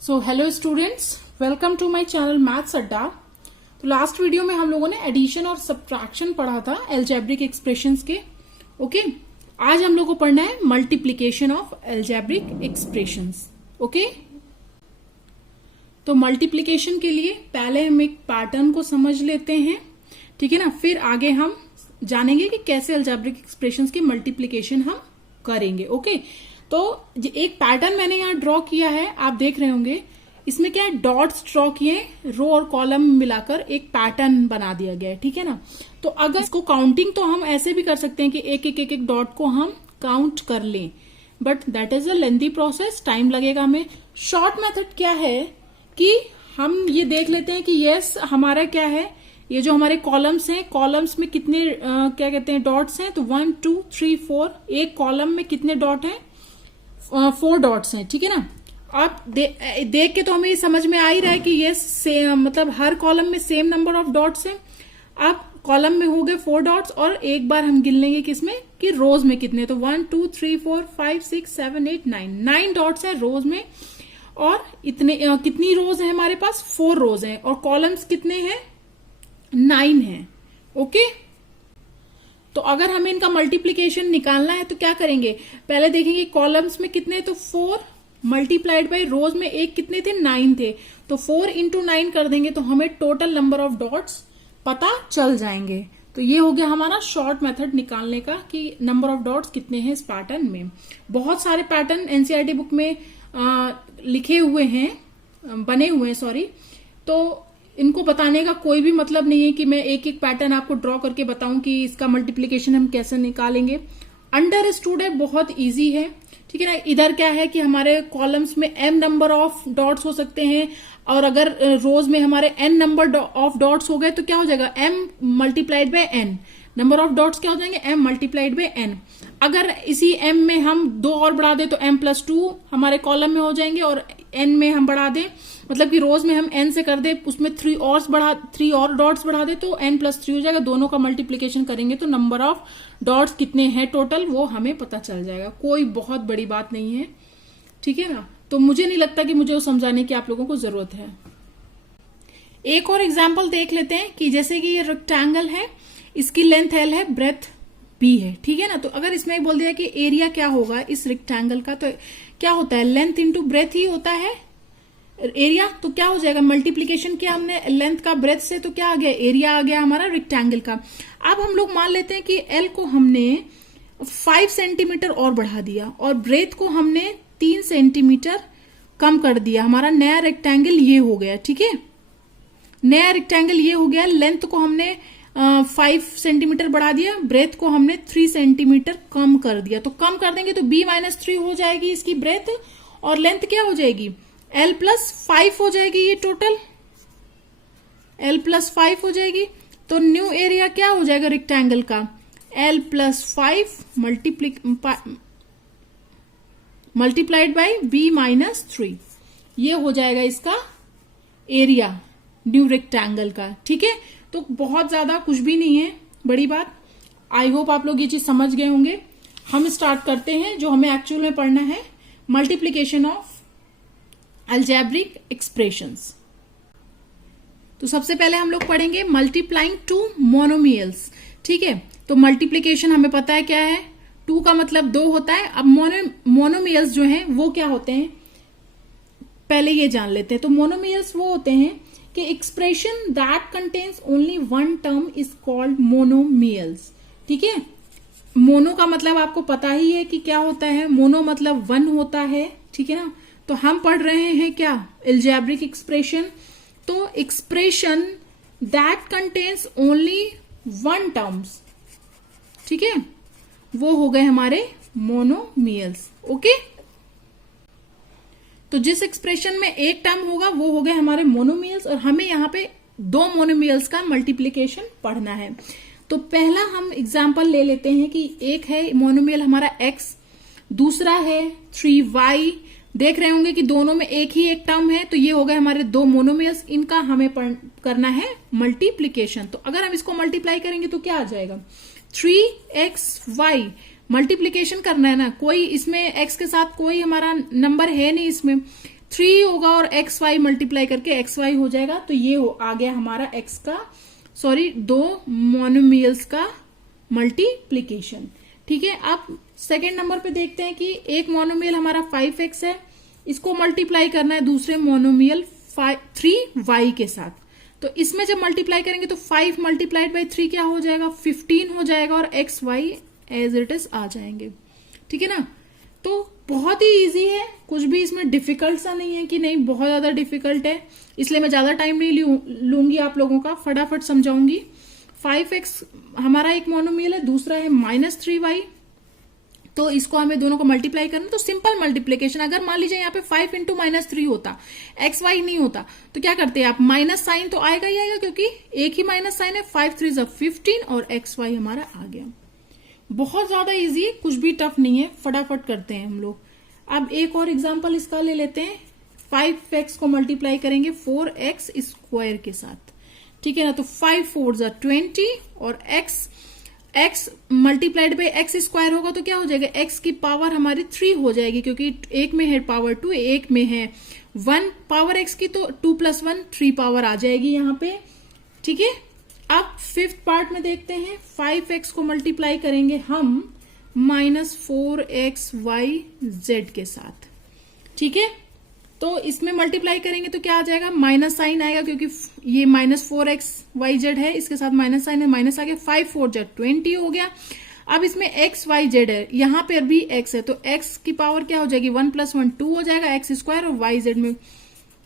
So hello students, welcome to my channel maths Adda. तो last video में हम लोगों ने एडिशन और सब्ट्रैक्शन पढ़ा था अलजेब्रिक एक्सप्रेशंस के। ओके, आज हम लोग को पढ़ना है multiplication of algebraic expressions. Okay, तो मल्टीप्लिकेशन के लिए पहले हम एक पैटर्न को समझ लेते हैं, ठीक है ना। फिर आगे हम जानेंगे कि कैसे अलजेब्रिक एक्सप्रेशंस की मल्टीप्लिकेशन हम करेंगे। ओके, तो एक पैटर्न मैंने यहाँ ड्रॉ किया है, आप देख रहे होंगे। इसमें क्या है, डॉट्स ड्रॉ किए, रो और कॉलम मिलाकर एक पैटर्न बना दिया गया है, ठीक है ना। तो अगर इसको काउंटिंग तो हम ऐसे भी कर सकते हैं कि एक एक डॉट को हम काउंट कर लें, but that is a lengthy process, time लगेगा हमें। शॉर्ट मेथड क्या है कि हम ये देख लेते हैं कि यस हमारा क्या है, ये जो हमारे कॉलम्स हैं, कॉलम्स में कितने क्या कहते हैं डॉट्स हैं, तो 1 2 3 4, एक कॉलम में कितने डॉट हैं, 4 डॉट्स हैं, ठीक है ना। आप देख के तो हमें ये समझ में आ ही रहा है कि ये सेम, मतलब हर कॉलम में सेम नंबर ऑफ डॉट्स हैं। अब कॉलम में हो गए 4 डॉट्स, और एक बार हम गिन लेंगे किसमें कि रोज में कितने, तो 1 2 3 4 5 6 7 8 9 डॉट्स है रोज में। और इतने कितनी रोज है हमारे पास, 4 रोज हैं, और कॉलम्स कितने हैं, 9 है। ओके, तो अगर हमें इनका मल्टीप्लीकेशन निकालना है तो क्या करेंगे, पहले देखेंगे कॉलम्स में कितने, तो 4 मल्टीप्लाइड बाय रोज में एक कितने थे, 9 थे, तो 4 इंटू 9 कर देंगे तो हमें टोटल नंबर ऑफ डॉट्स पता चल जाएंगे। तो ये हो गया हमारा शॉर्ट मेथड निकालने का कि नंबर ऑफ डॉट्स कितने हैं इस पैटर्न में। बहुत सारे पैटर्न एनसीईआरटी बुक में लिखे हुए हैं, बने हुए हैं सॉरी, तो इनको बताने का कोई भी मतलब नहीं है कि मैं एक एक पैटर्न आपको ड्रॉ करके बताऊं कि इसका मल्टीप्लिकेशन हम कैसे निकालेंगे। अंडरस्टूड है, बहुत इजी है, ठीक है ना। इधर क्या है कि हमारे कॉलम्स में m नंबर ऑफ डॉट्स हो सकते हैं, और अगर रोज में हमारे n नंबर ऑफ डॉट्स हो गए तो क्या हो जाएगा, m multiplied by n, number of dots क्या हो जाएंगे, m मल्टीप्लाइड बाय n। अगर इसी m में हम 2 और बढ़ा दें तो m+2 हमारे कॉलम में हो जाएंगे, और n में हम बढ़ा दें, मतलब कि रोज में हम n से कर दे, उसमें 3 और डॉट्स बढ़ा दे तो n+3 हो जाएगा। दोनों का मल्टीप्लिकेशन करेंगे तो नंबर ऑफ डॉट्स कितने हैं टोटल वो हमें पता चल जाएगा। कोई बहुत बड़ी बात नहीं है, ठीक है ना। तो मुझे नहीं लगता कि मुझे वो समझाने की आप लोगों को जरूरत है। एक और एग्जाम्पल देख लेते हैं कि जैसे कि ये रेक्टेंगल है, इसकी लेंथ L है, ब्रेथ B है, ठीक है ना। तो अगर इसमें बोल दिया कि एरिया क्या होगा इस रेक्टेंगल का, तो क्या होता है, लेंथ इंटू ब्रेथ ही होता है एरिया। तो क्या हो जाएगा, मल्टीप्लीकेशन किया हमने लेंथ का ब्रेथ से, तो क्या आ गया, एरिया आ गया हमारा रेक्टेंगल का। अब हम लोग मान लेते हैं कि एल को हमने 5 सेंटीमीटर और बढ़ा दिया, और ब्रेथ को हमने 3 सेंटीमीटर कम कर दिया, हमारा नया रेक्टेंगल ये हो गया, ठीक है। नया रेक्टेंगल ये हो गया, लेंथ को हमने 5 सेंटीमीटर बढ़ा दिया, ब्रेथ को हमने 3 सेंटीमीटर कम कर दिया। तो कम कर देंगे तो b-3 हो जाएगी इसकी ब्रेथ, और लेंथ क्या हो जाएगी, l+5 हो जाएगी, ये टोटल l+5 हो जाएगी। तो न्यू एरिया क्या हो जाएगा रेक्टेंगल का, l+5 मल्टीप्लाइड बाय b-3, ये हो जाएगा इसका एरिया न्यू रेक्टेंगल का, ठीक है। तो बहुत ज्यादा कुछ भी नहीं है, बड़ी बात। आई होप आप लोग ये चीज समझ गए होंगे। हम स्टार्ट करते हैं जो हमें एक्चुअल में पढ़ना है, मल्टीप्लीकेशन ऑफ अलजेब्रिक एक्सप्रेशंस। तो सबसे पहले हम लोग पढ़ेंगे मल्टीप्लाइंग 2 मोनोमियल्स, ठीक है। तो मल्टीप्लीकेशन हमें पता है क्या है, 2 का मतलब 2 होता है। अब मोनोमियल्स जो हैं वो क्या होते हैं, पहले ये जान लेते हैं। तो मोनोमियल्स वो होते हैं कि expression that contains only 1 term is called monomials, ठीक है। मोनो का मतलब आपको पता ही है कि क्या होता है, मोनो मतलब 1 होता है, ठीक है ना। तो हम पढ़ रहे हैं क्या, अलजेब्रिक एक्सप्रेशन। तो expression that contains only 1 terms, ठीक है, वो हो गए हमारे मोनोमियल्स। ओके, तो जिस एक्सप्रेशन में एक टर्म होगा वो हो गए हमारे मोनोमियल्स, और हमें यहाँ पे 2 मोनोमियल्स का मल्टीप्लीकेशन पढ़ना है। तो पहला हम एग्जाम्पल ले लेते हैं कि एक है मोनोमियल हमारा x, दूसरा है 3y। देख रहे होंगे कि दोनों में एक ही एक टर्म है, तो ये हो गए हमारे 2 मोनोमियल्स, इनका हमें करना है मल्टीप्लीकेशन। तो अगर हम इसको मल्टीप्लाई करेंगे तो क्या आ जाएगा, 3xy मल्टीप्लीकेशन करना है ना, कोई इसमें x के साथ कोई हमारा नंबर है नहीं इसमें, 3 होगा और एक्स वाई मल्टीप्लाई करके एक्स वाई हो जाएगा। तो ये आ गया हमारा दो मोनोमियल्स का मल्टीप्लीकेशन। ठीक है, अब सेकेंड नंबर पे देखते हैं कि एक मोनोमियल हमारा 5x है, इसको मल्टीप्लाई करना है दूसरे मोनोमियल 3y के साथ। तो इसमें जब मल्टीप्लाई करेंगे तो 5 मल्टीप्लाइड बाई 3 क्या हो जाएगा, 15 हो जाएगा और x y as it is आ जाएंगे। ठीक है ना, तो बहुत ही इजी है, कुछ भी इसमें डिफिकल्ट सा नहीं है कि नहीं बहुत ज्यादा डिफिकल्ट है, इसलिए मैं ज्यादा टाइम नहीं लूंगी आप लोगों का, फटाफट समझाऊंगी। 5x हमारा एक मोनोमियल है, दूसरा है -3y। तो इसको हमें दोनों को मल्टीप्लाई करना, तो सिंपल मल्टीप्लीकेशन। अगर मान लीजिए यहाँ पे 5 इंटू -3 होता, एक्स वाई नहीं होता, तो क्या करते हैं आप, माइनस साइन तो आएगा ही आएगा क्योंकि एक ही माइनस साइन है, 5 3 15 और एक्स वाई हमारा आ गया। बहुत ज्यादा इजी है, कुछ भी टफ नहीं है, फटाफट करते हैं हम लोग। अब एक और एग्जांपल इसका ले लेते हैं। 5x को मल्टीप्लाई करेंगे 4x स्क्वायर के साथ। ठीक है ना, तो 5 4 20 और x multiplied by x square होगा तो क्या हो जाएगा, x की पावर हमारी 3 हो जाएगी क्योंकि एक में है पावर 2, एक में है 1 पावर x की, तो 2 + 1 3 पावर आ जाएगी यहाँ पे। ठीक है, अब फिफ्थ पार्ट में देखते हैं। 5x को मल्टीप्लाई करेंगे हम -4xyz के साथ। ठीक है, तो इसमें मल्टीप्लाई करेंगे तो क्या आ जाएगा, माइनस साइन आएगा क्योंकि ये -4xyz है, इसके साथ माइनस साइन है, माइनस आ गया, 5 4 20 हो गया। अब इसमें xyz है, यहाँ पे भी x है, तो x की पावर क्या हो जाएगी, 1 + 1 2 हो जाएगा x स्क्वायर, और yz में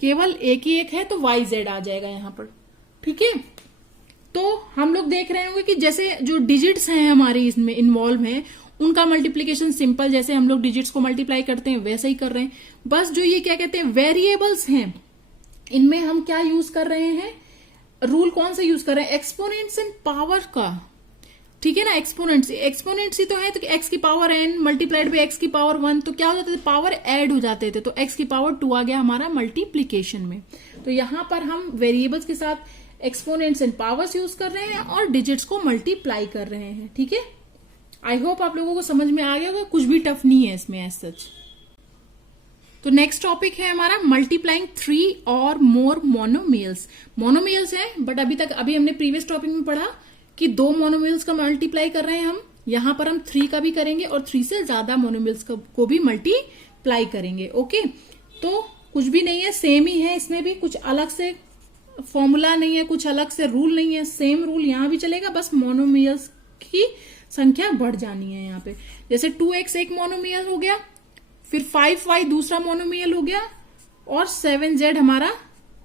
केवल एक ही एक है तो yz आ जाएगा यहाँ पर। ठीक है, तो हम लोग देख रहे होंगे कि जैसे जो डिजिट्स हैं हमारे इसमें इन्वॉल्व हैं, उनका मल्टीप्लीकेशन सिंपल जैसे हम लोग डिजिट्स को मल्टीप्लाई करते हैं वैसे ही कर रहे हैं। बस जो ये क्या कहते हैं वेरिएबल्स हैं, इनमें हम क्या यूज कर रहे हैं, रूल कौन सा यूज कर रहे हैं, एक्सपोनेंट्स इन पावर का। ठीक है ना, एक्सपोनेंट्स ही तो है, तो x की power n multiplied by x की पावर 1, तो क्या हो जाता था, पावर ऐड हो जाते थे, तो x की पावर 2 आ गया हमारा मल्टीप्लीकेशन में। तो यहां पर हम वेरिएबल्स के साथ एक्सपोनेंट्स एंड पावर्स यूज कर रहे हैं और डिजिट्स को मल्टीप्लाई कर रहे हैं। ठीक है, आई होप आप लोगों को समझ में आ गया होगा, कुछ भी टफ नहीं है इसमें एज सच। तो नेक्स्ट टॉपिक है हमारा मल्टीप्लाइंग 3 और मोर मोनोमियल्स। मोनोमियल्स है, बट अभी हमने प्रीवियस टॉपिक में पढ़ा कि 2 मोनोमियल्स का मल्टीप्लाई कर रहे हैं हम, यहां पर हम 3 का भी करेंगे और 3 से ज्यादा मोनोमियल्स को भी मल्टीप्लाई करेंगे। ओके, तो कुछ भी नहीं है, सेम ही है, इसमें भी कुछ अलग से फॉर्मूला नहीं है, कुछ अलग से रूल नहीं है, सेम रूल यहां भी चलेगा, बस मोनोमियल्स की संख्या बढ़ जानी है यहाँ पे। जैसे 2x एक मोनोमियल हो गया, फिर 5y दूसरा मोनोमियल हो गया और 7z हमारा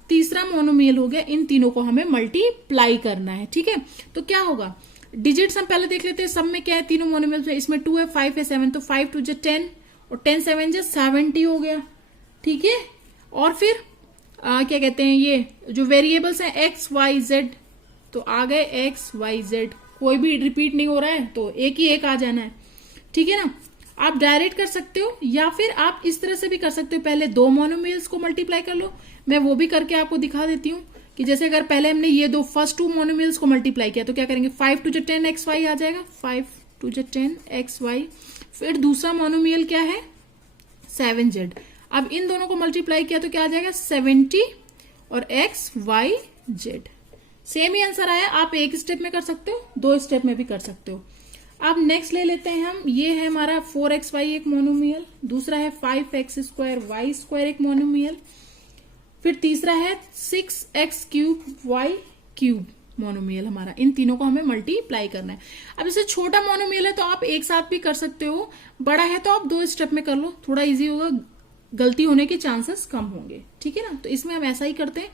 तीसरा मोनोमियल हो गया। इन तीनों को हमें मल्टीप्लाई करना है। ठीक है, तो क्या होगा, डिजिट्स हम पहले देख लेते हैं, सब में क्या है, तीनों मोनोमियल, इसमें 2 है, 5 है, 7, तो 5 2 10 और 10 7 70 हो गया। ठीक है, और फिर क्या कहते हैं, ये जो वेरिएबल्स हैं x y z, तो आ गए x y z, कोई भी रिपीट नहीं हो रहा है, तो एक ही एक आ जाना है। ठीक है ना, आप डायरेक्ट कर सकते हो या फिर आप इस तरह से भी कर सकते हो, पहले 2 मोनोमियल्स को मल्टीप्लाई कर लो। मैं वो भी करके आपको दिखा देती हूँ कि जैसे अगर पहले हमने ये फर्स्ट 2 मोनोमियल्स को मल्टीप्लाई किया तो क्या करेंगे, 5 2 10 एक्स वाई आ जाएगा, 5 2 10 एक्स वाई। फिर दूसरा मोनोमियल क्या है, 7z। अब इन दोनों को मल्टीप्लाई किया तो क्या आ जाएगा, 70 और एक्स वाई जेड। सेम ही आंसर आया, आप एक स्टेप में कर सकते हो, 2 स्टेप में भी कर सकते हो। अब नेक्स्ट ले लेते हैं हम, ये है हमारा 4xy एक मोनोमियल, दूसरा है 5x स्क्वायर वाई स्क्वायर एक मोनोमियल, फिर तीसरा है 6x cube y cube monomial हमारा। इन तीनों को हमें मल्टीप्लाई करना है। अब जैसे छोटा मोनोमियल है तो आप एक साथ भी कर सकते हो, बड़ा है तो आप 2 स्टेप में कर लो, थोड़ा इजी होगा, गलती होने के चांसेस कम होंगे। ठीक है ना, तो इसमें हम ऐसा ही करते हैं,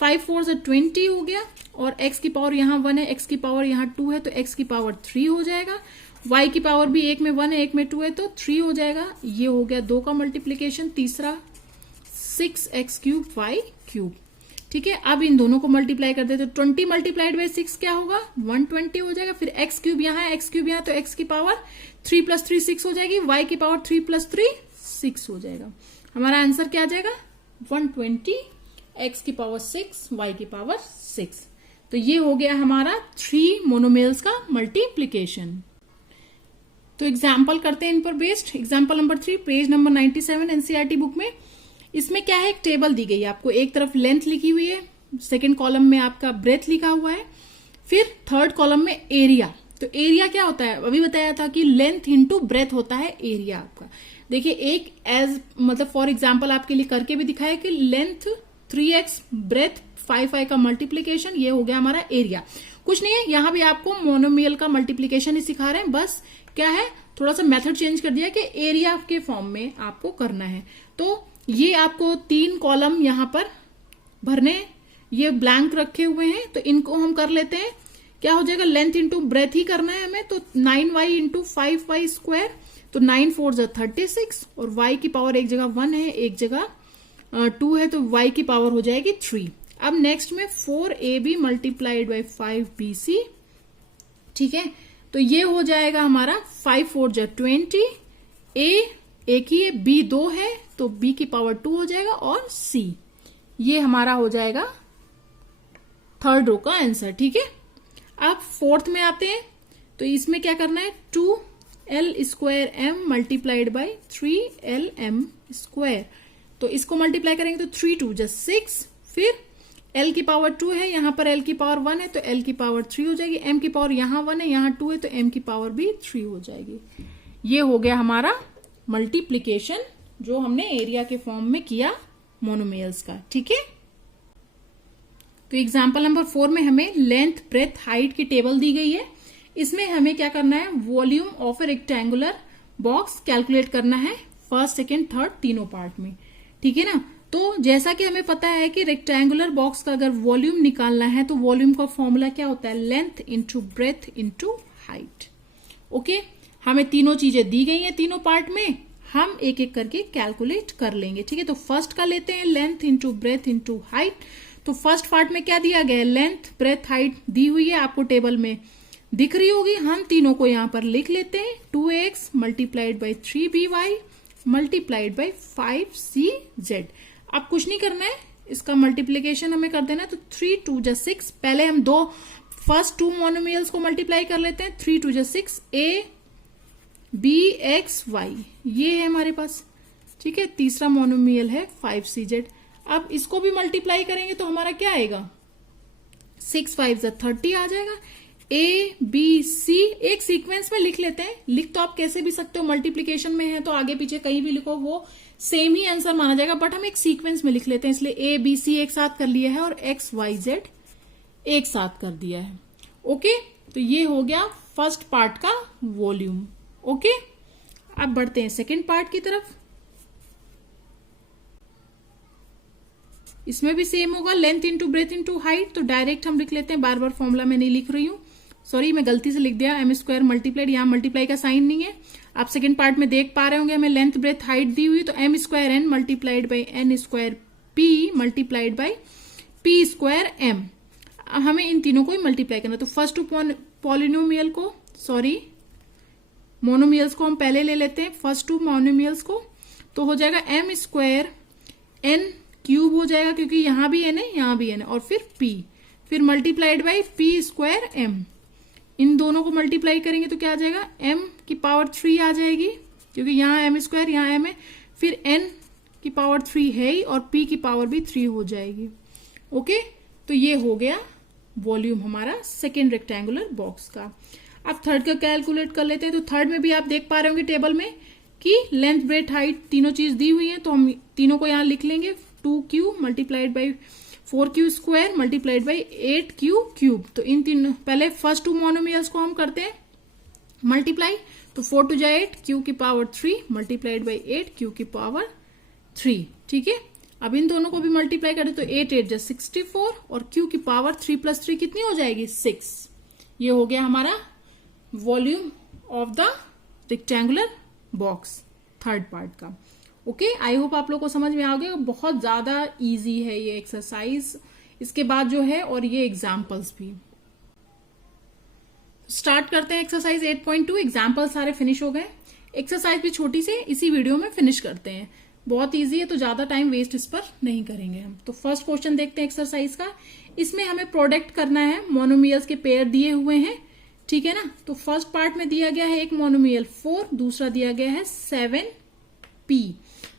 5 4 20 हो गया और x की पावर यहाँ 1 है, x की पावर यहाँ 2 है, तो x की पावर 3 हो जाएगा, y की पावर भी एक में 1 है एक में 2 है तो 3 हो जाएगा। ये हो गया 2 का मल्टीप्लीकेशन। तीसरा 6x क्यूब वाई क्यूब। ठीक है, अब इन दोनों को मल्टीप्लाई करते हैं तो 20 मल्टीप्लाइड बाई 6 क्या होगा, 120 हो जाएगा। फिर x क्यूब यहाँ है, x क्यूब यहाँ, तो x की पावर 3 + 3 6 हो जाएगी, y की पावर 3 + 3 6 हो जाएगा। हमारा आंसर क्या आ जाएगा, 120, x की पावर 6, y की पावर 6। तो ये हो गया हमारा 3 मोनोमियल्स का मल्टीप्लीकेशन। तो एग्जाम्पल करते हैं इन पर based. Example number 3, page number 97 NCERT book में। इसमें क्या है, एक टेबल दी गई है आपको, एक तरफ लेंथ लिखी हुई है, सेकेंड कॉलम में आपका ब्रेथ लिखा हुआ है, फिर थर्ड कॉलम में एरिया। तो एरिया क्या होता है, अभी बताया था कि लेंथ इंटू ब्रेथ होता है एरिया आपका। देखिए एक एज मतलब फॉर एग्जाम्पल आपके लिए करके भी दिखाया कि लेंथ 3x ब्रेथ 5y का मल्टीप्लीकेशन, ये हो गया हमारा एरिया। कुछ नहीं है, यहां भी आपको मोनोमियल का मल्टीप्लीकेशन ही सिखा रहे हैं, बस क्या है थोड़ा सा मेथड चेंज कर दिया कि एरिया के फॉर्म में आपको करना है। तो ये आपको 3 कॉलम यहां पर भरने, ये ब्लैंक रखे हुए हैं, तो इनको हम कर लेते हैं। क्या हो जाएगा, लेंथ इंटू ब्रेथ ही करना है हमें, तो 9y इंटू 5y स्क्वायर, तो 9 4 36, और y की पावर एक जगह 1 है, एक जगह 2 है, तो y की पावर हो जाएगी 3। अब नेक्स्ट में 4ab मल्टीप्लाइड बाई 5bc, ठीक है, तो ये हो जाएगा हमारा 5 4 20, a एक ही है, b 2 है, तो b की पावर 2 हो जाएगा, और c ये हमारा हो जाएगा थर्ड रो का आंसर, ठीक है। अब फोर्थ में आते हैं, तो इसमें क्या करना है, 2l square m multiplied by 3lm square, तो इसको मल्टीप्लाई करेंगे तो 3 2 6, फिर l की पावर 2 है, यहां पर l की पावर 1 है, तो l की पावर 3 हो जाएगी, m की पावर यहां 1 है, यहां 2 है, तो m की पावर भी 3 हो जाएगी। ये हो गया हमारा मल्टीप्लीकेशन जो हमने एरिया के फॉर्म में किया मोनोमियल्स का, ठीक है। तो एग्जाम्पल नंबर 4 में हमें लेंथ ब्रेथ हाइट की टेबल दी गई है। इसमें हमें क्या करना है, volume of A rectangular box calculate करना है फर्स्ट सेकेंड थर्ड तीनों पार्ट में, ठीक है ना। तो जैसा कि हमें पता है कि रेक्टेंगुलर बॉक्स का अगर वॉल्यूम निकालना है तो वॉल्यूम का फॉर्मूला क्या होता है, length into breath into height. Okay, हमें तीनों चीजें दी गई हैं तीनों पार्ट में, हम एक एक करके कैलकुलेट कर लेंगे, ठीक है। तो फर्स्ट का लेते हैं, length into breath into height. तो फर्स्ट पार्ट में क्या दिया गया है, लेंथ ब्रेथ हाइट दी हुई है, आपको टेबल में दिख रही होगी, हम तीनों को यहां पर लिख लेते हैं। 2x multiplied by 3by multiplied by 5cz। अब कुछ नहीं करना है, इसका मल्टीप्लीकेशन हमें कर देना है, तो 3 2 6, पहले हम फर्स्ट 2 मोनोमियल्स को मल्टीप्लाई कर लेते हैं। 3 2 6 a b x y, ये है हमारे पास, ठीक है। तीसरा मोनोमियल है 5cz। अब इसको भी मल्टीप्लाई करेंगे तो हमारा क्या आएगा, 6 5 30 आ जाएगा। a b c एक सीक्वेंस में लिख लेते हैं, लिख तो आप कैसे भी सकते हो, मल्टीप्लीकेशन में है तो आगे पीछे कहीं भी लिखो वो सेम ही आंसर माना जाएगा, बट हम एक सीक्वेंस में लिख लेते हैं, इसलिए a b c एक साथ कर लिया है और x y z एक साथ कर दिया है। ओके, तो ये हो गया फर्स्ट पार्ट का वॉल्यूम। ओके, अब बढ़ते हैं सेकेंड पार्ट की तरफ। इसमें भी सेम होगा, length into breath into height, तो डायरेक्ट हम लिख लेते हैं, बार बार फॉर्मूला में नहीं लिख रही हूं, सॉरी मैं गलती से लिख दिया, m स्क्वायर मल्टीप्लाइड, यहां मल्टीप्लाई का साइन नहीं है। आप सेकंड पार्ट में देख पा रहे होंगे, हमें लेंथ ब्रेथ हाइट दी हुई, तो m square n multiplied by n square p multiplied by p square m। हमें इन तीनों को ही मल्टीप्लाई करना, तो फर्स्ट पॉलिनोमियल को, सॉरी मोनोमियल्स को हम पहले ले लेते हैं, फर्स्ट 2 मोनोमियल्स को, तो हो जाएगा m स्क्वायर n क्यूब हो जाएगा, क्योंकि यहां भी n है यहां भी n है, और फिर p, फिर multiplied by p square m। इन दोनों को मल्टीप्लाई करेंगे तो क्या आ जाएगा, m की पावर 3 आ जाएगी, क्योंकि यहाँ m स्क्वायर यहाँ m है, फिर n की पावर 3 है ही, और p की पावर भी 3 हो जाएगी। ओके, तो ये हो गया वॉल्यूम हमारा सेकेंड रेक्टेंगुलर बॉक्स का। अब थर्ड का कैलकुलेट कर लेते हैं। तो थर्ड में भी आप देख पा रहे होंगे टेबल में कि लेंथ ब्रेथ हाइट तीनों चीज दी हुई है, तो हम तीनों को यहाँ लिख लेंगे, 2q multiplied by 4q square multiplied by 8q cube. तो इन तीन पहले फर्स्ट 2 मोनोमियल्स को हम करते हैं मल्टीप्लाई, तो 4 2 8 q की पावर 3 मल्टीप्लाइड बाई 8 q की पावर 3, ठीक है। अब इन दोनों को भी मल्टीप्लाई करें तो 8 8 64, और q की पावर 3 + 3 कितनी हो जाएगी, 6। ये हो गया हमारा volume of the rectangular box third part का। ओके, आई होप आप लोग को समझ में आ गया, बहुत ज्यादा इजी है ये एक्सरसाइज, इसके बाद जो है और ये एग्जाम्पल्स भी। स्टार्ट करते हैं एक्सरसाइज 8.2। एग्जाम्पल सारे फिनिश हो गए, एक्सरसाइज भी छोटी सी इसी वीडियो में फिनिश करते हैं, बहुत इजी है तो ज्यादा टाइम वेस्ट इस पर नहीं करेंगे हम। तो फर्स्ट क्वेश्चन देखते हैं एक्सरसाइज का। इसमें हमें प्रोडक्ट करना है, मोनोमियल्स के पेयर दिए हुए हैं, ठीक है ना। तो फर्स्ट पार्ट में दिया गया है एक मोनोमियल 4, दूसरा दिया गया है 7p।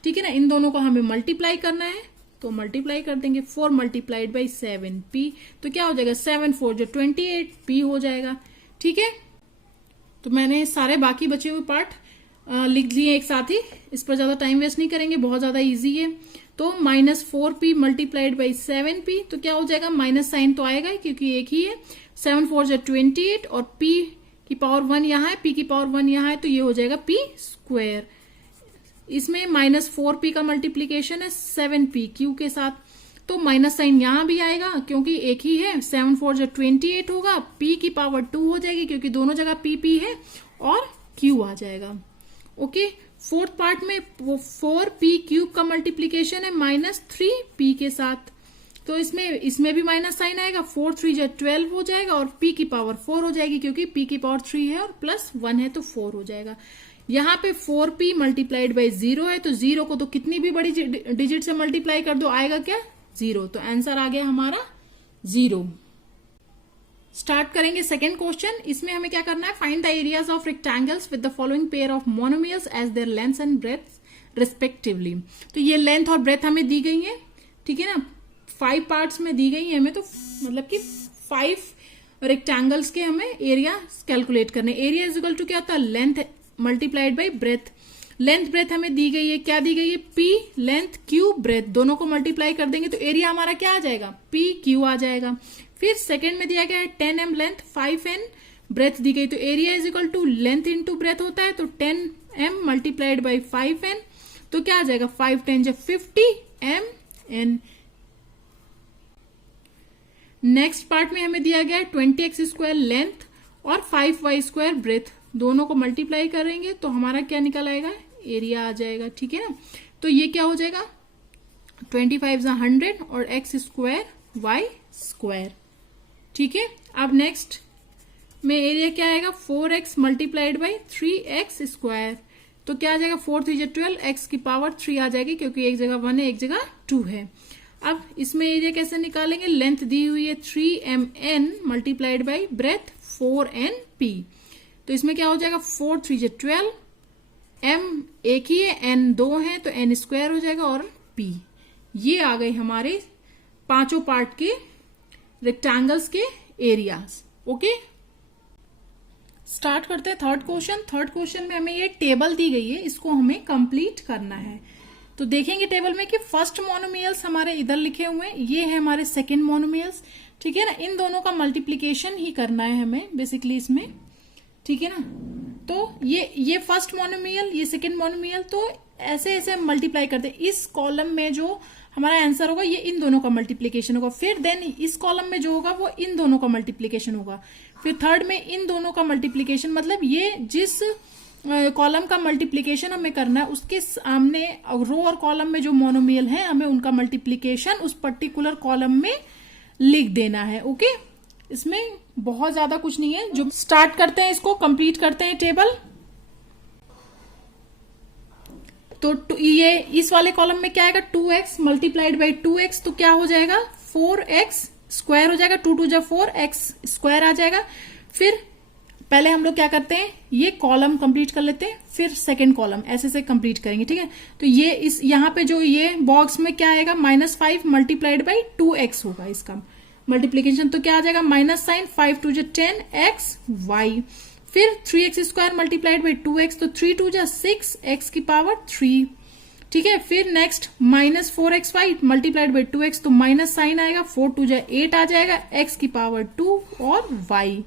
ठीक है ना। इन दोनों को हमें मल्टीप्लाई करना है, तो मल्टीप्लाई कर देंगे 4 मल्टीप्लाइड बाई 7p, तो क्या हो जाएगा 7 4 जो 28p हो जाएगा। ठीक है, तो मैंने सारे बाकी बचे हुए पार्ट लिख लिए एक साथ ही, इस पर ज्यादा टाइम वेस्ट नहीं करेंगे, बहुत ज्यादा इजी है। तो -4p मल्टीप्लाइड बाई 7p, तो क्या हो जाएगा, माइनस साइन तो आएगा क्योंकि एक ही है, 7 4 जो 28 और p की पावर 1 यहाँ है, p की पावर 1 यहाँ है, तो ये हो जाएगा p स्क्वायर। इसमें -4p का मल्टीप्लीकेशन है 7pq के साथ, तो माइनस साइन यहां भी आएगा क्योंकि एक ही है, 7 4 जो 28 होगा, p की पावर 2 हो जाएगी क्योंकि दोनों जगह p है, और q आ जाएगा। ओके, फोर्थ पार्ट में 4p क्यूब का मल्टीप्लीकेशन है -3p के साथ, तो इसमें भी माइनस साइन आएगा, 4 3 जो 12 हो जाएगा और p की पावर 4 हो जाएगी क्योंकि p की पावर 3 है और प्लस 1 है तो 4 हो जाएगा। यहाँ पे 4p मल्टीप्लाइड बाई 0 है, तो 0 को तो कितनी भी बड़ी डिजिट से मल्टीप्लाई कर दो आएगा क्या, 0, तो आंसर आ गया हमारा 0। स्टार्ट करेंगे सेकेंड क्वेश्चन। इसमें हमें क्या करना है, find the areas of rectangles with the following pair of monomials as their length and breadth respectively. तो ये लेंथ और ब्रेथ हमें दी गई है, ठीक है ना, 5 पार्ट्स में दी गई है हमें, तो मतलब कि 5 रेक्टेंगल्स के हमें एरिया कैलकुलेट करने। एरिया इज इक्वल टू क्या होता है, length multiplied by breadth. Length breadth हमें दी गई है, क्या दी गई है, p लेंथ q ब्रेथ, दोनों को मल्टीप्लाई कर देंगे तो एरिया हमारा क्या आ जाएगा, p q आ जाएगा। फिर सेकंड में दिया गया है 10m लेंथ, 5n ब्रेथ दी गई, तो area is equal to length into breadth होता है, तो 10m मल्टीप्लाइड बाई 5n, तो क्या आ जाएगा, 5 10 जो 50mn। नेक्स्ट पार्ट में हमें दिया गया है 20x स्क्वायर लेंथ और 5y स्क्वायर ब्रेथ, दोनों को मल्टीप्लाई करेंगे तो हमारा क्या निकल आएगा, एरिया आ जाएगा। ठीक है ना, तो ये क्या हो जाएगा, 25 100 और x स्क्वायर y स्क्वायर। ठीक है, अब नेक्स्ट में एरिया क्या आएगा, 4x multiplied by 3x square, तो क्या आ जाएगा, 4 3 12, x की पावर 3 आ जाएगी क्योंकि एक जगह 1 है एक जगह 2 है। अब इसमें एरिया कैसे निकालेंगे, लेंथ दी हुई है 3mn multiplied by breath 4np, तो इसमें क्या हो जाएगा, 4 3 12, m एक ही है, n 2 है तो n स्क्वायर हो जाएगा और p। ये आ गए हमारे पांचों पार्ट के रेक्टेंगल्स के एरियाज। ओके, स्टार्ट करते हैं थर्ड क्वेश्चन। थर्ड क्वेश्चन में हमें ये टेबल दी गई है, इसको हमें कंप्लीट करना है। तो देखेंगे टेबल में कि फर्स्ट मोनोमियल्स हमारे इधर लिखे हुए हैं, ये है हमारे सेकंड मोनोमियल्स। ठीक है ना, इन दोनों का मल्टीप्लीकेशन ही करना है हमें बेसिकली इसमें। ठीक है ना, तो ये फर्स्ट मोनोमियल, ये सेकंड मोनोमियल, तो ऐसे ऐसे हम मल्टीप्लाई करते हैं। इस कॉलम में जो हमारा आंसर होगा ये इन दोनों का मल्टीप्लीकेशन होगा, फिर देन इस कॉलम में जो होगा वो इन दोनों का मल्टीप्लीकेशन होगा, फिर थर्ड में इन दोनों का मल्टीप्लीकेशन, मतलब ये जिस कॉलम का मल्टीप्लीकेशन हमें करना है उसके सामने रो और कॉलम में जो मोनोमियल है हमें उनका मल्टीप्लीकेशन उस पर्टिकुलर कॉलम में लिख देना है। ओके, इसमें बहुत ज्यादा कुछ नहीं है। जो स्टार्ट करते हैं, इसको कंप्लीट करते हैं टेबल। तो ये इस वाले कॉलम में क्या आएगा, 2x मल्टीप्लाइड बाई 2x, तो क्या हो जाएगा, 4x स्क्वायर हो जाएगा, 2 2 जा 4, x स्क्वायर आ जाएगा। फिर पहले हम लोग क्या करते हैं, ये कॉलम कंप्लीट कर लेते हैं, फिर सेकंड कॉलम ऐसे से कंप्लीट करेंगे। ठीक है, तो ये इस यहाँ पे जो ये बॉक्स में क्या आएगा, -5 मल्टीप्लाइड बाई 2x होगा इसका मल्टीप्लीकेशन, तो क्या आ जाएगा, माइनस साइन, 5 2 जा 10x y, फिर 3x square multiplied by 2x, तो 3 2 जा 6, x की पावर 3। ठीक है, फिर next -4xy multiplied by 2x, तो माइनस साइन आएगा, 4 2 जा 8 आ जाएगा, x की पावर 2 और y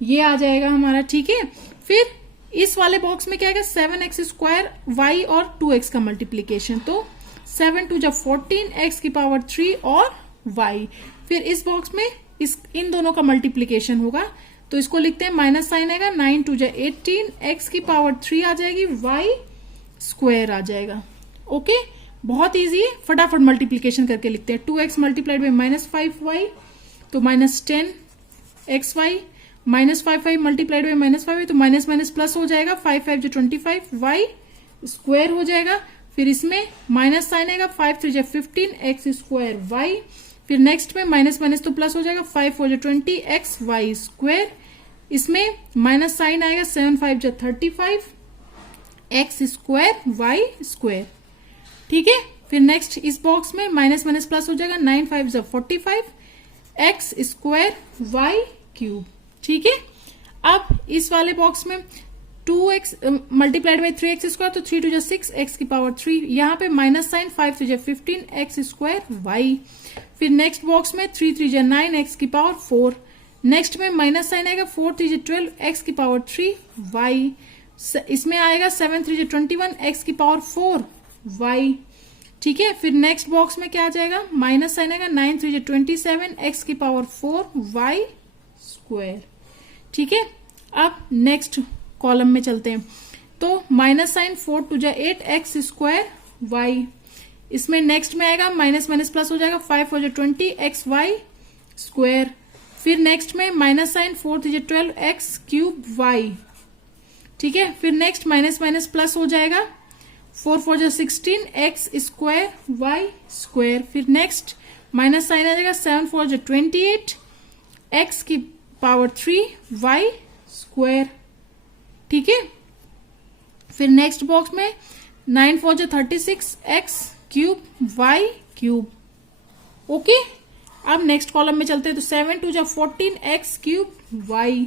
ये आ जाएगा हमारा। ठीक है, फिर इस वाले बॉक्स में क्या आएगा, 7x स्क्वायर y और 2x का मल्टीप्लीकेशन, तो 7 2 जा 14, x की पावर 3 और y। फिर इस बॉक्स में इन दोनों का मल्टीप्लीकेशन होगा, तो इसको लिखते हैं, माइनस साइन आएगा, 9 2 जा 18, x की पावर 3 आ जाएगी, y स्क्वायर आ जाएगा। ओके, बहुत इजी है, फटाफट मल्टीप्लीकेशन करके लिखते हैं। 2x मल्टीप्लाइड बाई -5y, तो -10xy, -5 मल्टीप्लाइड बाई -5 तो माइनस माइनस प्लस हो जाएगा, 5 5 जो 25, y स्क्वायर हो जाएगा। फिर इसमें माइनस साइन आएगा, 5 3 जा 15, x स्क्वायर y। फिर नेक्स्ट में माइनस माइनस तो प्लस हो जाएगा, 5 4 जो 20, x y स्क्वायर। इसमें माइनस साइन आएगा, 7 5 जो 35, x स्क्वायर y स्क्वायर। ठीक है। फिर नेक्स्ट इस बॉक्स में माइनस माइनस प्लस हो जाएगा, 9 5 = 45 एक्स स्क्वायर वाई क्यूब। ठीक है। अब इस वाले बॉक्स में 2x multiplied by 3x square, तो 3 2 6 x की पावर 3, यहाँ पे minus sign, 5 3 15 x square y. फिर नेक्स्ट बॉक्स में 3 3 9 x की पावर 4, नेक्स्ट में माइनस साइन आएगा, 4 3 12 x की पावर 3 वाई। इसमें आएगा 7 3 21 x की पावर 4 वाई। ठीक है। फिर नेक्स्ट बॉक्स में क्या आ जाएगा, माइनस साइन आएगा, 9 3 27 x की पावर 4 वाई स्क्वायर। ठीक है। अब नेक्स्ट कॉलम में चलते हैं, तो minus sign, 4 2 8 x square y. इसमें नेक्स्ट में आएगा माइनस माइनस प्लस हो जाएगा, 5 4 20 x वाई स्क्वायर। फिर नेक्स्ट में minus sign, 4 3 12 x cube y. ठीक है। फिर नेक्स्ट माइनस माइनस प्लस हो जाएगा, 4 4 16 x स्क्वायर वाई स्क्वायर। फिर नेक्स्ट माइनस साइन आ जाएगा, 7 4 28 x की पावर 3 वाई स्क्वायर। ठीक है। फिर नेक्स्ट बॉक्स में 9 4 36 x cube y cube. Okay. अब नेक्स्ट कॉलम में चलते हैं, तो 7 2 14 x cube y.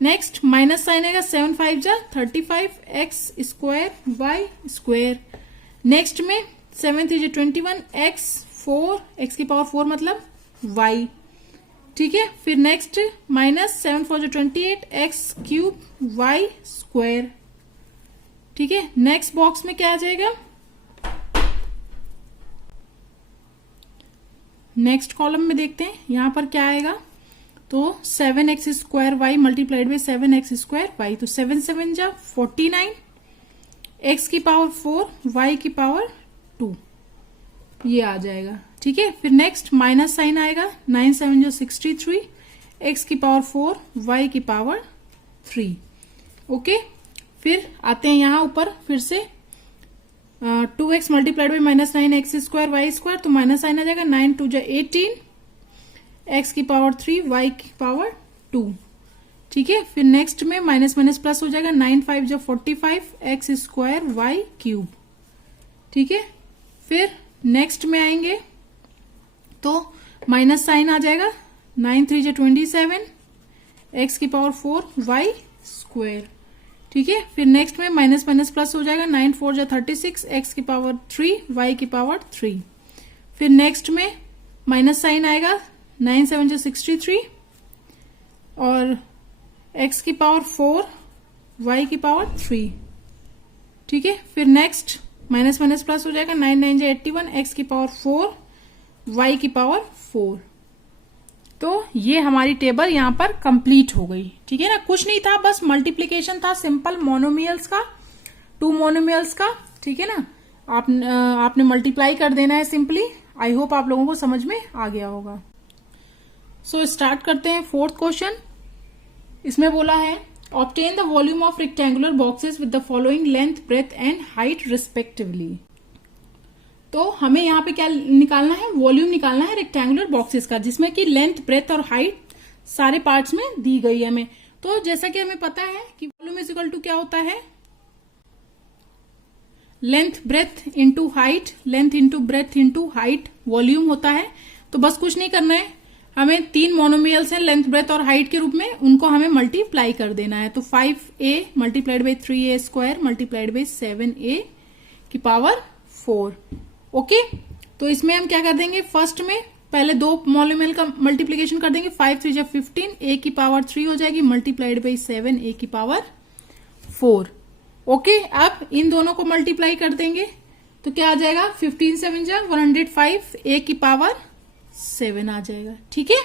Next minus sign आएगा, 7 5 35 x square y square. Next में 7 3 21 x 4 x की पावर 4 मतलब y। ठीक है। फिर next minus 7 4 28 x cube y square. ठीक है। नेक्स्ट बॉक्स में क्या आ जाएगा, नेक्स्ट कॉलम में देखते हैं यहां पर क्या आएगा, तो 7x square y multiplied by 7x square y, तो 7 7 49 x की पावर 4 y की पावर 2, ये आ जाएगा। ठीक है। फिर नेक्स्ट माइनस साइन आएगा, 9 7 63 x की पावर 4 y की पावर 3। ओके। फिर आते हैं यहां ऊपर फिर से 2x multiplied by minus 9x square y square, तो माइनस साइन आ जाएगा, 9 2 18 x की पावर 3 y की पावर 2। ठीक है। फिर नेक्स्ट में माइनस माइनस प्लस हो जाएगा, 9 5 45 x स्क्वायर वाई क्यूब। ठीक है। फिर नेक्स्ट में आएंगे तो माइनस साइन आ जाएगा, 9 3 27 x की पावर 4 वाई स्क्वायर। ठीक है। फिर नेक्स्ट में माइनस माइनस प्लस हो जाएगा, 9 4 36 x की पावर 3 y की पावर 3। फिर नेक्स्ट में माइनस साइन आएगा, 9 7 63 और x की पावर 4 y की पावर 3। ठीक है। फिर नेक्स्ट माइनस माइनस प्लस हो जाएगा, 9 9 81 x की पावर 4 y की पावर 4। तो ये हमारी टेबल यहां पर कंप्लीट हो गई। ठीक है ना, कुछ नहीं था, बस मल्टीप्लीकेशन था सिंपल मोनोमियल्स का, 2 मोनोमियल्स का। ठीक है ना, आपने मल्टीप्लाई कर देना है सिंपली। आई होप आप लोगों को समझ में आ गया होगा। सो स्टार्ट करते हैं 4th क्वेश्चन। इसमें बोला है, obtain the volume of rectangular boxes with the following length, breadth and height respectively. तो हमें यहाँ पे क्या निकालना है, वॉल्यूम निकालना है रेक्टेंगुलर बॉक्सेस का, जिसमें कि लेंथ, ब्रेथ और हाइट सारे पार्ट्स में दी गई है हमें। तो जैसा कि हमें पता है कि वॉल्यूम इज इक्वल टू क्या होता है, length breadth into height, length into breath into height volume होता है। तो बस कुछ नहीं करना है, हमें 3 मोनोमियल्स हैं लेंथ ब्रेथ और हाइट के रूप में, उनको हमें मल्टीप्लाई कर देना है। तो 5a multiplied by 3a square multiplied by 7a की पावर 4। ओके। तो इसमें हम क्या कर देंगे, फर्स्ट में पहले 2 मोनोमियल का मल्टीप्लीकेशन कर देंगे, 5 3 15 a की पावर 3 हो जाएगी मल्टीप्लाइड बाई 7a की पावर 4। ओके। अब इन दोनों को मल्टीप्लाई कर देंगे तो क्या आ जाएगा, 15 7 105 a की पावर 7 आ जाएगा। ठीक है,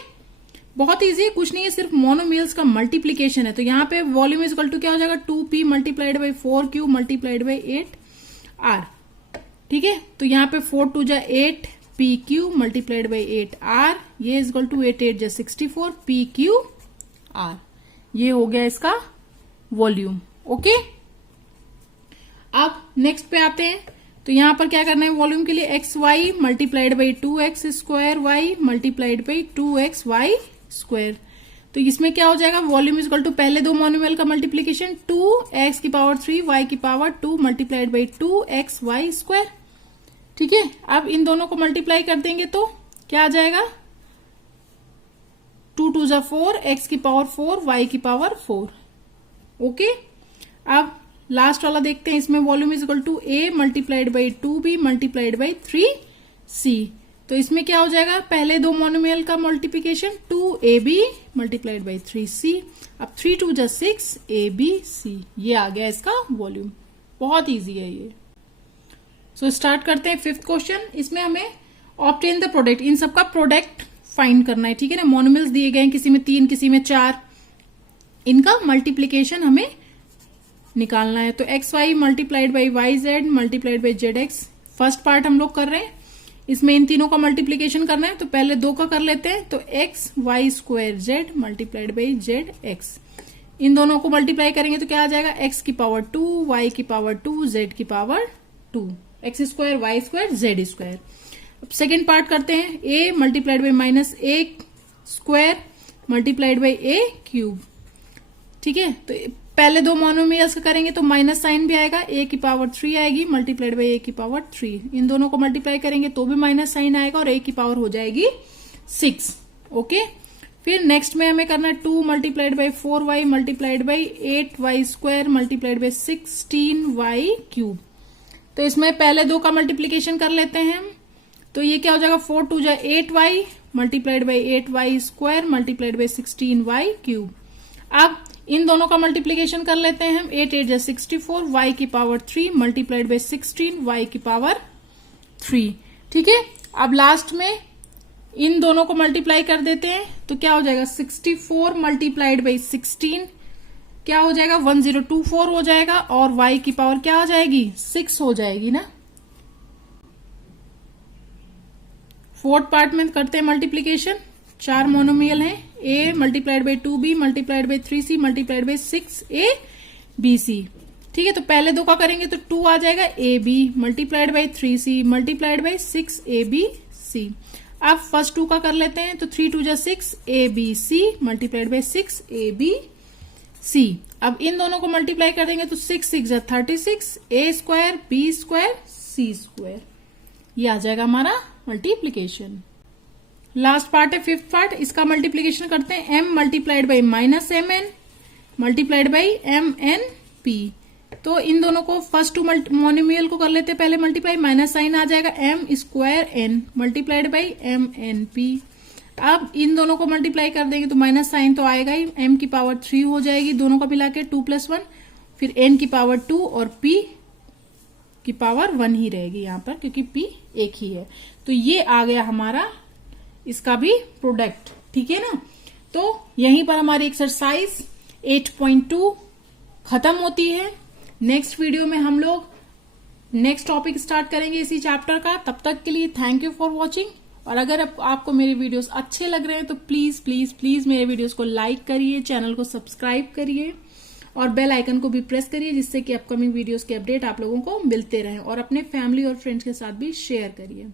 बहुत इजी, कुछ नहीं है, सिर्फ मोनोमियल्स का मल्टीप्लीकेशन है। तो यहाँ पे वॉल्यूम इज इक्वल टू क्या हो जाएगा, 2p multiplied by 4q multiplied by 8r। ठीक है, तो यहाँ पे 4 2 8pq मल्टीप्लाइड बाई 8r, ये इज इक्वल टू 8 8 64 pqr। ये हो गया इसका वॉल्यूम। ओके। अब नेक्स्ट पे आते हैं, तो यहां पर क्या करना है वॉल्यूम के लिए, x y multiplied by 2x square y multiplied by 2x y square. तो इसमें क्या हो जाएगा, वॉल्यूम इज इक्वल टू पहले 2 मोनोमियल का मल्टीप्लीकेशन, 2x की पावर 3 y की power 2 multiplied by 2x y square. ठीक है, अब इन दोनों को मल्टीप्लाई कर देंगे तो क्या आ जाएगा, 2 2 जा 4, x की पावर 4, y की पावर 4। ओके, अब लास्ट वाला देखते हैं। इसमें volume is equal to a multiplied by 2b multiplied by 3c। तो इसमें क्या हो जाएगा, पहले दो मोनोमियल का multiplication 2ab multiplied by 3c। अब 3 2 जा 6 abc, ये आ गया इसका वॉल्यूम। बहुत इजी है ये। सो स्टार्ट करते हैं फिफ्थ क्वेश्चन। इसमें हमें ऑब्टेन द प्रोडक्ट, इन सबका प्रोडक्ट फाइंड करना है, ठीक है ना। मोनोमियल्स दिए गए हैं, किसी में 3 किसी में 4, इनका मल्टीप्लीकेशन हमें निकालना है। तो x y multiplied by y z multiplied by z x, first part हम लोग कर रहे हैं। इसमें इन तीनों का मल्टीप्लीकेशन करना है, तो पहले 2 का कर लेते हैं। तो x y square z multiplied by z x, इन दोनों को मल्टीप्लाई करेंगे तो क्या आ जाएगा, एक्स की पावर 2, वाई की पावर 2, जेड की power 2, x square y square z square. अब सेकेंड पार्ट करते हैं, a multiplied by minus a square multiplied by a cube, ठीक है। तो पहले दो मोनोमियल्स का करेंगे तो माइनस साइन भी आएगा, ए की पावर 3 आएगी मल्टीप्लाइड बाई ए की पावर 3। इन दोनों को मल्टीप्लाई करेंगे तो भी माइनस साइन आएगा और ए की पावर हो जाएगी 6। ओके, फिर नेक्स्ट में हमें करना है 2 multiplied by 4y multiplied by 8y square multiplied by 16y cube. तो इसमें पहले 2 का मल्टीप्लीकेशन कर लेते हैं हम। तो ये क्या हो जाएगा, 4 2 जा 8y multiplied by 8y square multiplied by 16y cube. अब इन दोनों का मल्टीप्लीकेशन कर लेते हैं हम। 8 8 जा 64, y की पावर 3 मल्टीप्लाइड बाई 16, y की पावर 3, ठीक है। अब लास्ट में इन दोनों को मल्टीप्लाई कर देते हैं तो क्या हो जाएगा, 64 मल्टीप्लाइड बाई 16 क्या हो जाएगा, 1024 हो जाएगा, और y की पावर क्या हो जाएगी, 6 हो जाएगी ना। फोर्थ पार्ट में करते हैं मल्टीप्लीकेशन। 4 मोनोमियल है, a multiplied by 2b multiplied by 3c multiplied by 6abc, ठीक है। तो पहले 2 का करेंगे तो 2 आ जाएगा, ab multiplied by 3c multiplied by 6abc। अब फर्स्ट 2 का कर लेते हैं, तो 3 2 जा 6 abc मल्टीप्लाइड बाई 6abc। अब इन दोनों को मल्टीप्लाई कर देंगे तो 6 6 जा 36, a square b square c square, ये आ जाएगा हमारा मल्टीप्लीकेशन। लास्ट पार्ट है फिफ्थ पार्ट, इसका मल्टीप्लीकेशन करते हैं। m multiplied by minus mn multiplied by mnp। तो इन दोनों को फर्स्ट 2 मोनोमियल को कर लेते हैं पहले मल्टीप्लाई, माइनस साइन आ जाएगा, m square n multiplied by mnp। अब इन दोनों को मल्टीप्लाई कर देंगे तो माइनस साइन तो आएगा ही, m की पावर 3 हो जाएगी, दोनों का मिला के 2 + 1, फिर n की पावर 2 और p की पावर 1 ही रहेगी यहाँ पर, क्योंकि p एक ही है। तो ये आ गया हमारा इसका भी प्रोडक्ट, ठीक है ना। तो यहीं पर हमारी एक्सरसाइज 8.2 खत्म होती है। नेक्स्ट वीडियो में हम लोग नेक्स्ट टॉपिक स्टार्ट करेंगे इसी चैप्टर का। तब तक के लिए थैंक यू फॉर वॉचिंग। और अगर आपको मेरे वीडियोस अच्छे लग रहे हैं तो प्लीज प्लीज प्लीज मेरे वीडियोस को लाइक करिए, चैनल को सब्सक्राइब करिए और बेल आइकन को भी प्रेस करिए, जिससे कि अपकमिंग वीडियोस के अपडेट आप लोगों को मिलते रहें, और अपने फैमिली और फ्रेंड्स के साथ भी शेयर करिए।